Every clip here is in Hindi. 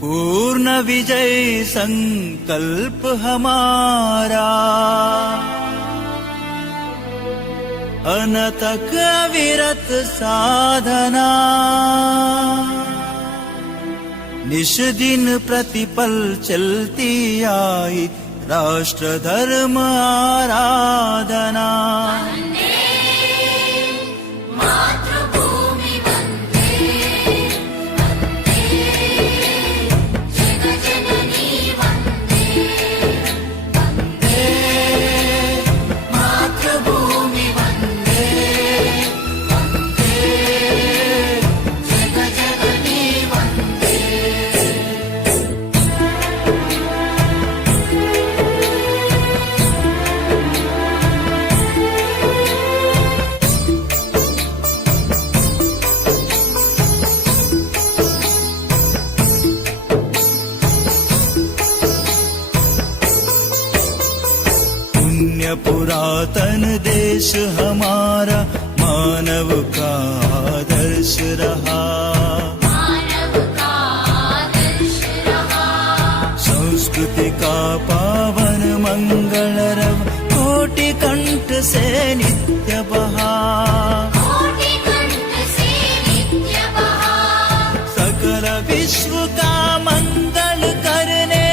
पूर्ण विजय संकल्प हमारा, अनतक अविरत साधना, निश दिन प्रतिपल चलती आई राष्ट्र धर्म आराधना। पुरातन देश हमारा मानव का आदर्श रहा, संस्कृति का पावन मंगल रव कोटि कंठ से नित्य बहा, सकल विश्व का मंगल करने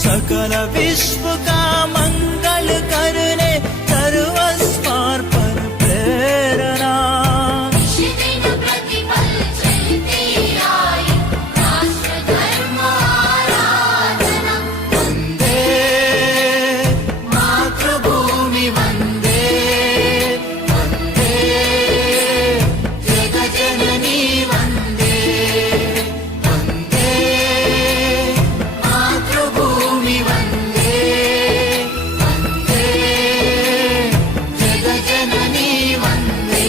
सकल विश्व का मंगल करने सर्वस्वार्पण प्रेरणा। दिन प्रतिपल चलती आई राष्ट्र धर्म आराधना। वंदे मातृभूमि वंदे, वंदे जगज्जननी वंदे, वंदे मातृभूमि वंदे, वंदे जगज्जननी वंदे।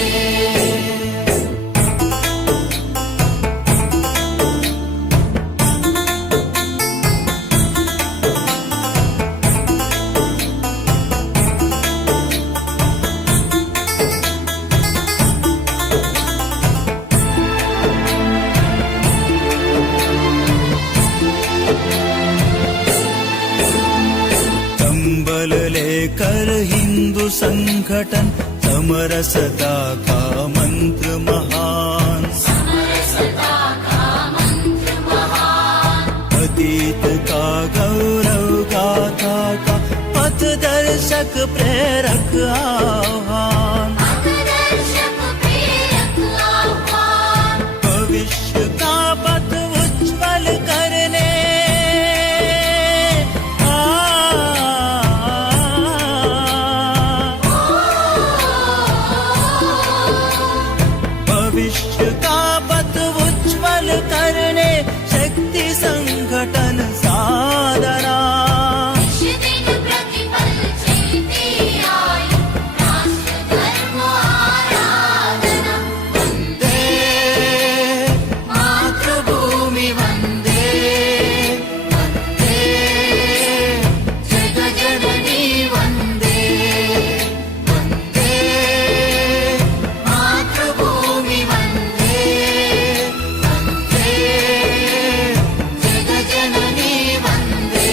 संबल लेकर हिंदू संगठन समरसता का मंत्र महान, समरसता का मंत्र महान, अतीत का गौरव गाथा का पथ दर्शक प्रेरक आह्वान, मार्गदर्शक प्रेरक आह्वान, भविष्य का पथ उज्ज्वल करने भविष्य का पथ उज्ज्वल करने शक्ति संगठन साधना। दिन प्रतिपल चलती आई राष्ट्र धर्म आराधना। वंदे मातृभूमि वंदे, वंदे जगज्जननी वंदे, वंदे मातृभूमि वंदे, वंदे जगज्जननी वंदे।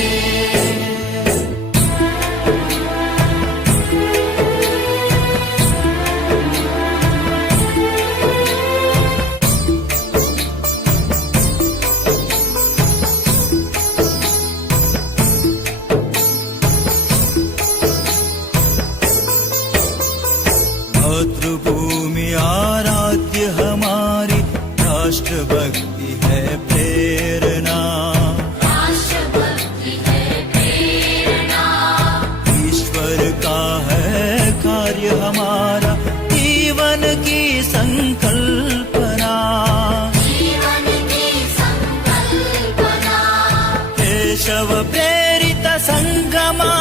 मातृभूमि आराध्य हमारी राष्ट्रभक्ति है प्रेरणा, राष्ट्रभक्ति है प्रेरणा, ईश्वर का है कार्य हमारा जीवन की संकल्पना, जीवन की संकल्पना, केशव प्रेरित संगमा